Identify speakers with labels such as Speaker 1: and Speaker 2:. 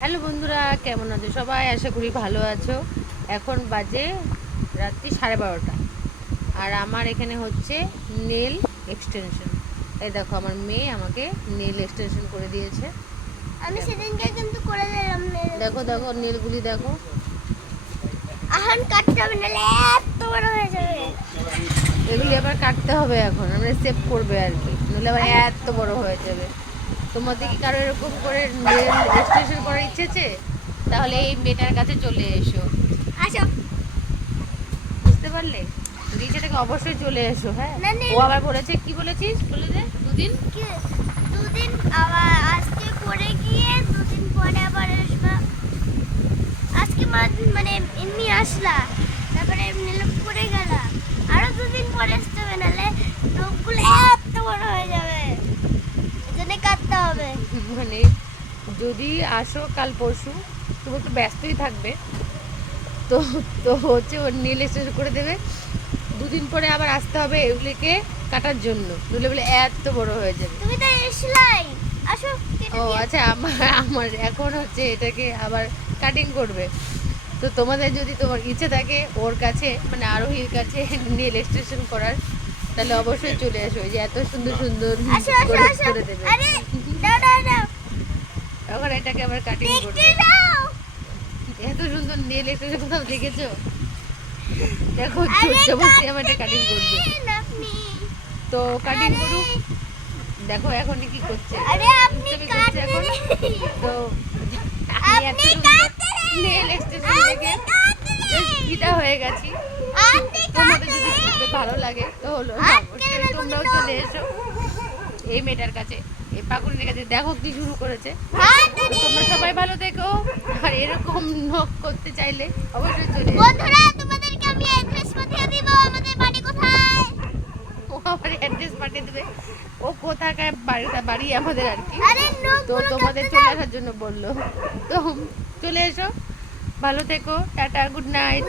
Speaker 1: Hello বন্ধুরা কেমন আছো সবাই? আশা করি ভালো আছো। এখন বাজে রাত্রি সাড়ে বারোটা। আর আমার এখানে হচ্ছে নেল এক্সটেনশন এই দেখো আমার মেয়ে আমাকে নেল এক্সটেনশন করে দিয়েছে।
Speaker 2: আমি সেদিনকে কিন্তু করে দিলাম।
Speaker 1: দেখো দেখো নেলগুলি দেখো।
Speaker 2: এখন কাটতে হবে নাহলে এত বড় হয়ে যাবে।
Speaker 1: এগুলি আবার কাটতে হবে এখন আমরা সেভ করবে আর কি। নইলে আবার এত বড় হয়ে যাবে। তোমাদের কি কারও এরকম করে এক্সটেনশন করার ইচ্ছে আছে? তাহলে এই মেয়েটার কাছে চলে এসো।
Speaker 2: আসো।
Speaker 1: বুঝতে পারলে? রিচে থেকে অবশ্যই চলে এসো হ্যাঁ? ও আবার বলেছে কি বলেছিস? বলে দে দুদিন।
Speaker 2: কি? দুদিন আবার আজকে করে গিয়ে দুদিন পরে আবার আসবা। আজকে মানে এমনি আসলা তারপরে এমনি করে গেলা আরও দুদিন পরে আসতে হবে নাহলে লোকগুলো এত বড় হয়ে যাবে এজন্য কাটতে হবে
Speaker 1: মানে যদি আসো কাল পরশু তুমি তো ব্যস্তই থাকবে। তো তো হচ্ছে ওর নীল স্টেশন করে দেবে। দুদিন পরে আবার আসতে হবে এগুলিকে কাটার জন্য। নইলে বলে এত বড় হয়ে যাবে।
Speaker 2: তুমি তো এসলাই আসো
Speaker 1: ও আচ্ছা আমার আমার এখন হচ্ছে এটাকে আবার কাটিং করবে। তো তোমাদের যদি তোমার ইচ্ছে থাকে ওর কাছে মানে আরোহীর কাছে নীল স্টেশন করার তাহলে অবশ্যই চলে আসো ওই যে এত সুন্দর সুন্দর করে দেবে
Speaker 2: আরে দাও দাও দাও
Speaker 1: এখন এটাকে আবার কাটিং
Speaker 2: দাও।
Speaker 1: এত সুন্দর নেল স্টেশন কোথাও দেখেছ? দেখো বসে আমার এটা কাটিং করবে। তো কাটিং করুক। দেখো এখন কি করছে?
Speaker 2: আরে আপনি
Speaker 1: করছে এখন। তো
Speaker 2: আপনি কাটেন
Speaker 1: নেল
Speaker 2: আপনি
Speaker 1: থেকে
Speaker 2: কাটেন
Speaker 1: হয়ে গেছি।
Speaker 2: আপনি
Speaker 1: তোমাদের যদি ভালো লাগে তো হলো। অবশ্যই
Speaker 2: বেগুনি
Speaker 1: তোমরাও
Speaker 2: দাও।
Speaker 1: চলে এসো এই মেয়েটার কাছে এই পাকুড়ির কাছে দেখো কি শুরু করেছে। তোমরা সবাই ভালো থেকো। আর এরকম নখ করতে চাইলে অবশ্যই চলে
Speaker 2: বন্ধুরা তোমাদেরকে আমি অ্যাড্রেস পাঠিয়ে দিব আমাদের বাড়ি কোথায়?
Speaker 1: ও আমার অ্যাড্রেস পাঠিয়ে দেবে। ও কোথাকার বাড়িটা বাড়ি আমাদের আর কি। তো তোমাদের চলে আসার জন্য বলল। তো চলে এসো। ভালো থেকো। Tata good night